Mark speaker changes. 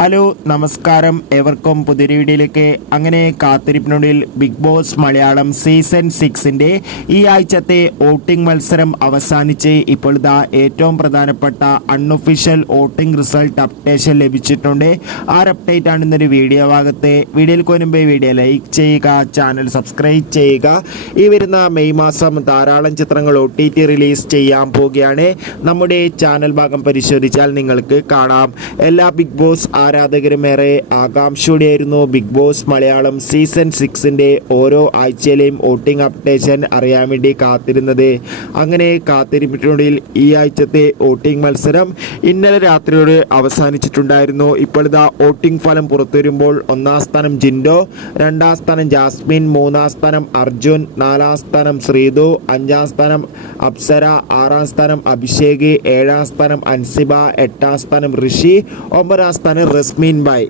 Speaker 1: Hello നമസ്കാരം. ഏവർക്കും പുതിയൊരു വീഡിയോയിലേക്ക് അങ്ങനെ കാത്തിരിപ്പിനുള്ളിൽ ബിഗ് ബോസ് മലയാളം സീസൺ സിക്സിന്റെ ഈ ആഴ്ചത്തെ വോട്ടിംഗ് മത്സരം അവസാനിച്ച് ഇപ്പോൾ ഇതാ ഏറ്റവും പ്രധാനപ്പെട്ട അൺഒഫീഷ്യൽ വോട്ടിംഗ് റിസൾട്ട് അപ്ഡേഷൻ ലഭിച്ചിട്ടുണ്ട്. ആ അപ്ഡേറ്റ് ആണ് ഇന്നൊരു വീഡിയോ ഭാഗത്തെ. വീഡിയോയിൽ കൊരുമ്പോൾ വീഡിയോ ലൈക്ക് ചെയ്യുക ചാനൽ സബ്സ്ക്രൈബ് ചെയ്യുക. ഈ വരുന്ന മെയ് മാസം ധാരാളം ചിത്രങ്ങൾ ഒ ടി ടി റിലീസ് ചെയ്യാൻ പോവുകയാണ്. നമ്മുടെ ചാനൽ ഭാഗം പരിശോധിച്ചാൽ നിങ്ങൾക്ക് കാണാം. എല്ലാ ബിഗ് ബോസ് ആരാധകരും ഏറെ ആകാംക്ഷയോടെയായിരുന്നു ബിഗ് ബോസ് മലയാളം സീസൺ സിക്സിന്റെ ഓരോ ആഴ്ചയിലെയും വോട്ടിംഗ് അപ്ഡേഷൻ അറിയാൻ വേണ്ടി കാത്തിരുന്നത്. അങ്ങനെ കാത്തിരിപ്പിനുള്ളിൽ ഈ ആഴ്ചത്തെ വോട്ടിംഗ് മത്സരം ഇന്നലെ രാത്രിയോട് അവസാനിച്ചിട്ടുണ്ടായിരുന്നു. ഇപ്പോൾ ഇതാ വോട്ടിംഗ് ഫലം പുറത്തു വരുമ്പോൾ ഒന്നാം സ്ഥാനം ജിൻഡോ രണ്ടാം സ്ഥാനം ജാസ്മിൻ മൂന്നാം സ്ഥാനം അർജുൻ നാലാം സ്ഥാനം ശ്രീതു അഞ്ചാം സ്ഥാനം അപ്സര ആറാം സ്ഥാനം അഭിഷേക് ഏഴാം സ്ഥാനം അൻസിബ എട്ടാം സ്ഥാനം ഋഷി ഒമ്പതാം സ്ഥാനം റസ്മീൻ ബായ്